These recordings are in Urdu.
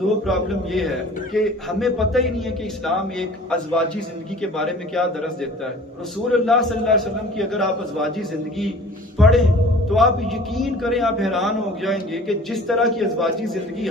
دو پرابلم یہ ہے کہ ہمیں پتہ ہی نہیں ہے کہ اسلام ایک ازواجی زندگی کے بارے میں کیا درس دیتا ہے۔ رسول اللہ صلی اللہ علیہ وسلم کی اگر آپ ازواجی زندگی پڑھیں تو آپ یقین کریں، آپ حیران ہو جائیں گے کہ جس طرح کی ازواجی زندگی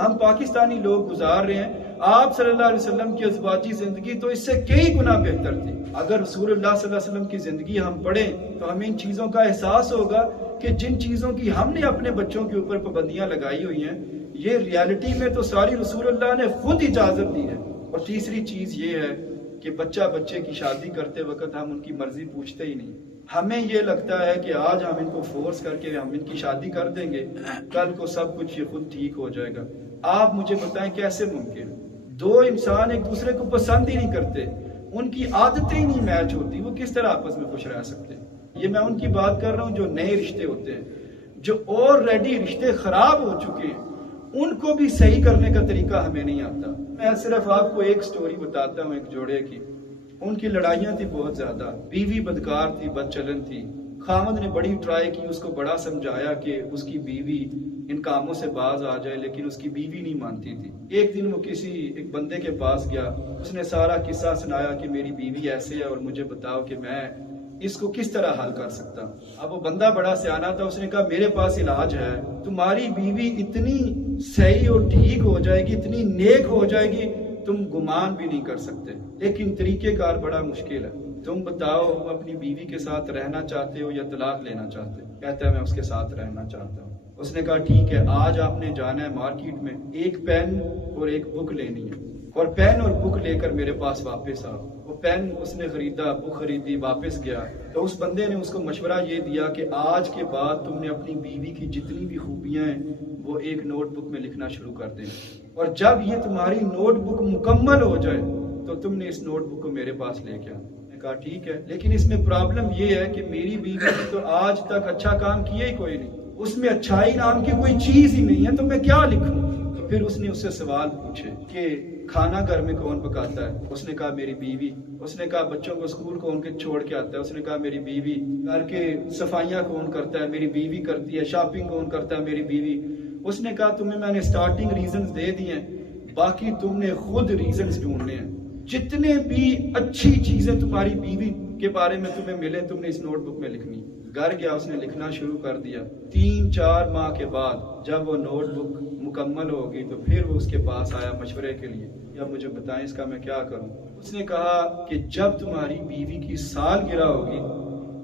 ہم پاکستانی لوگ گزار رہے ہیں، آپ صلی اللہ علیہ وسلم کی ازواجی زندگی تو اس سے کئی گنا بہتر تھی۔ اگر رسول اللہ صلی اللہ علیہ وسلم کی زندگی ہم پڑھیں تو ہمیں ان چیزوں کا احساس ہوگا کہ جن چیزوں کی ہم نے اپنے بچوں کے اوپر پابندیاں لگائی ہوئی ہیں، یہ ریالٹی میں تو ساری رسول اللہ نے خود اجازت دی ہے۔ اور تیسری چیز یہ ہے کہ بچے کی شادی کرتے وقت ہم ان کی مرضی پوچھتے ہی نہیں۔ ہمیں یہ لگتا ہے کہ آج ہم ان کو فورس کر کے ہم ان کی شادی کر دیں گے، کل کو سب کچھ یہ خود ٹھیک ہو جائے گا۔ آپ مجھے بتائیں کیسے ممکن؟ دو انسان ایک دوسرے کو پسند ہی نہیں کرتے، ان کی عادتیں ہی نہیں میچ ہوتی، وہ کس طرح آپس میں خوش رہ سکتے ہیں؟ یہ میں ان کی بات کر رہا ہوں جو نئے رشتے ہوتے ہیں، جو آلریڈی رشتے خراب ہو چکے ہیں، ان کو بھی صحیح کرنے کا طریقہ ہمیں نہیں آتا۔ میں صرف آپ کو ایک سٹوری بتاتا ہوں ایک جوڑے کی۔ ان کی لڑائیاں تھی بہت زیادہ، بیوی بدکار تھی، بد چلن تھی۔ خامد نے بڑی ٹرائی کی، اس کو بڑا سمجھایا کہ اس کی بیوی ان کاموں سے باز آ جائے، لیکن اس کی بیوی نہیں مانتی تھی۔ ایک دن وہ ایک بندے کے پاس گیا، اس نے سارا قصہ سنایا کہ میری بیوی ایسے ہے اور مجھے بتاؤ کہ میں اس کو کس طرح حل کر سکتا ہوں۔ اب وہ بندہ بڑا سیانا تھا، اس نے کہا میرے پاس علاج ہے، تمہاری بیوی اتنی صحیح اور ٹھیک ہو جائے گی، اتنی نیک ہو جائے گی، تم گمان بھی نہیں کر سکتے، لیکن طریقہ کار بڑا مشکل ہے۔ تم بتاؤ اپنی بیوی کے ساتھ رہنا چاہتے ہو یا طلاق لینا چاہتے ہو؟ کہتا ہے میں اس کے ساتھ رہنا چاہتا ہوں۔ اس نے کہا ٹھیک ہے، آج آپ نے جانا ہے مارکیٹ میں، ایک پین اور ایک بک لینی ہے، اور پین اور بک لے کر میرے پاس واپس آؤ۔ وہ پین اس نے خریدا، بک خریدی، واپس گیا تو اس بندے نے اس کو مشورہ یہ دیا کہ آج کے بعد تم نے اپنی بیوی کی جتنی بھی خوبیاں ہیں وہ ایک نوٹ بک میں لکھنا شروع کر دیں، اور جب یہ تمہاری نوٹ بک مکمل ہو جائے تو تم نے اس نوٹ بک کو میرے پاس لے کے آنا۔ میں نے کہا ٹھیک ہے، لیکن اس میں پرابلم یہ ہے کہ میری بیوی نے تو آج تک اچھا کام کیا ہی کوئی نہیں، اس میں اچھائی نام کی کوئی چیز ہی نہیں ہے، تو میں کیا لکھوں؟ تو پھر اس نے اس سے سوال پوچھے کہ کھانا گھر میں کون پکاتا ہے؟ اس نے کہا میری بیوی۔ اس نے کہا بچوں کو اسکول کون کے چھوڑ کے آتا ہے؟ اس نے کہا میری بیوی۔ گھر کے صفائیاں کون کرتا ہے؟ میری بیوی کرتی ہے۔ شاپنگ کون کرتا ہے؟ میری بیوی۔ اس نے کہا تمہیں میں نے سٹارٹنگ ریزنز دے دی ہیں، باقی تم نے خود ریزنز ڈھونڈنے ہیں۔ جتنے بھی اچھی چیزیں تمہاری بیوی کے بارے میں تمہیں ملے تم نے اس نوٹ بک میں لکھنی۔ گھر گیا، اس نے لکھنا شروع کر دیا۔ 3-4 ماہ کے بعد جب وہ نوٹ بک مکمل ہوگی تو پھر وہ اس کے پاس آیا مشورے کے لیے، یا مجھے بتائیں اس کا میں کیا کروں؟ اس نے کہا کہ جب تمہاری بیوی کی سالگرہ ہوگی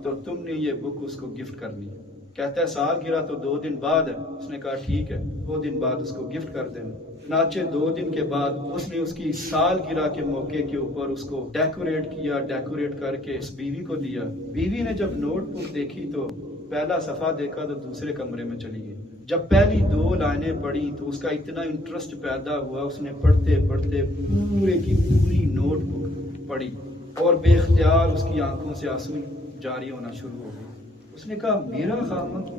تو تم نے یہ بک اس کو گفٹ کرنی ہے۔ کہتا ہے سالگرہ تو 2 دن بعد ہے۔ اس نے کہا ٹھیک ہے، 2 دن بعد اس کو گفٹ کر دینا۔ چنانچہ 2 دن کے بعد اس نے اس کی سالگرہ کے موقع کے اوپر اس کو ڈیکوریٹ کیا، ڈیکوریٹ کر کے اس بیوی کو دیا۔ بیوی نے جب نوٹ بک دیکھی تو پہلا صفحہ دیکھا تو دوسرے کمرے میں چلی گئی۔ جب پہلی 2 لائنیں پڑھی تو اس کا اتنا انٹرسٹ پیدا ہوا، اس نے پڑھتے پڑھتے پورے کی پوری نوٹ بک پڑھی، اور بے اختیار اس کی آنکھوں سے آنسو جاری ہونا شروع ہو گئے۔ اس نے کہا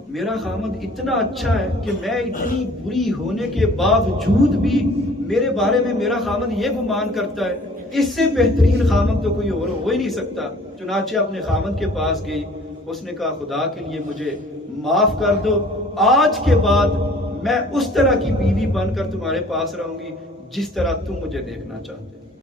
میرا خامد اتنا اچھا ہے کہ میں اتنی بری ہونے کے باوجود بھی میرے بارے میں میرا خامد یہ گمان کرتا ہے، اس سے بہترین خامد تو کوئی اور ہو ہی نہیں سکتا۔ چنانچہ اپنے خامد کے پاس گئی، اس نے کہا خدا کے لیے مجھے معاف کر دو، آج کے بعد میں اس طرح کی بیوی بن کر تمہارے پاس رہوں گی جس طرح تم مجھے دیکھنا چاہتے۔